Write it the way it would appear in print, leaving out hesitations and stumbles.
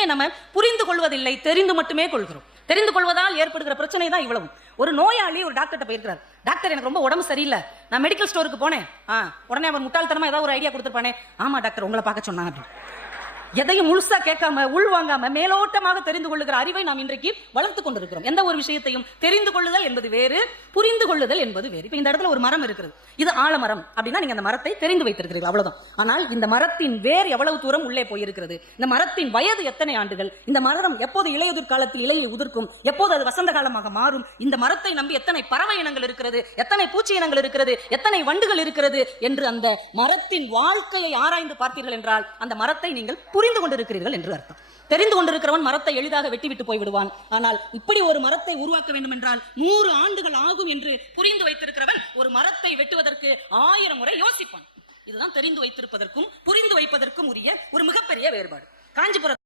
எதையுமே நம்ம புரிந்து கொள்வதில்லை, தெரிந்து மட்டுமே கொள்கிறோம். தெரிந்து கொள்வதால் ஏற்படுகிற பிரச்சனை தான் இவ்வளவு. ஒரு நோயாளி ஒரு டாக்டர்கிட்ட போயிருக்கிறார். டாக்டர், எனக்கு ரொம்ப உடம்பு சரியில்லை, நான் மெடிக்கல் ஸ்டோருக்கு போனேன். உடனே அவர் முட்டாள்தனமா ஏதாவது ஒரு ஐடியா கொடுத்துருப்பானே, ஆமா டாக்டர் உங்களை பார்க்க சொன்னாங்க. எதையும் முழுசா கேட்காம உள்வாங்காம மேலோட்டமாக தெரிந்து கொள்ளுகிற அறிவை நாம் இன்றைக்கு வளர்த்து கொண்டிருக்கிறோம். எந்த ஒரு விஷயத்தையும் தெரிந்து கொள்ளுதல் என்பது வேறு, புரிந்து கொள்ளுதல் என்பது வேறு. இப்ப இந்த இடத்துல ஒரு மரம் இருக்கிறது, இது ஆலமரம் அப்படின்னா நீங்க அந்த மரத்தை தெரிந்து வைத்திருக்கிறீர்கள், அவ்வளவுதான். ஆனால் இந்த மரத்தின் வேர் எவ்வளவு தூரம் உள்ளே போயிருக்கிறது, இந்த மரத்தின் வயது எத்தனை ஆண்டுகள், இந்த மரம் எப்போது இலையுதிர் காலத்தில் இலையை உதிர்க்கும், எப்போது அது வசந்த காலமாக மாறும், இந்த மரத்தை நம்பி எத்தனை பறவை இனங்கள் இருக்கிறது, எத்தனை பூச்சி இனங்கள் இருக்கிறது, எத்தனை வண்டுகள் இருக்கிறது என்று அந்த மரத்தின் வாழ்க்கையை ஆராய்ந்து பார்த்தீர்கள் என்றால் அந்த மரத்தை நீங்கள் புரிந்து கொண்டிருக்கிறீர்கள் என்று அர்த்தம். தெரிந்து கொண்டிருக்கிறவன் மரத்தை எளிதாக வெட்டிவிட்டு போய்விடுவான். ஆனால் இப்படி ஒரு மரத்தை உருவாக்க வேண்டும் என்றால் 100 ஆண்டுகள் ஆகும் என்று புரிந்து வைத்திருக்கிறவன் ஒரு மரத்தை வெட்டுவதற்கு 1000 முறை யோசிப்பான். இதுதான் தெரிந்து வைத்திருப்பதற்கும் புரிந்து வைப்பதற்கும் உரிய ஒரு மிகப்பெரிய வேறுபாடு. காஞ்சிபுரம்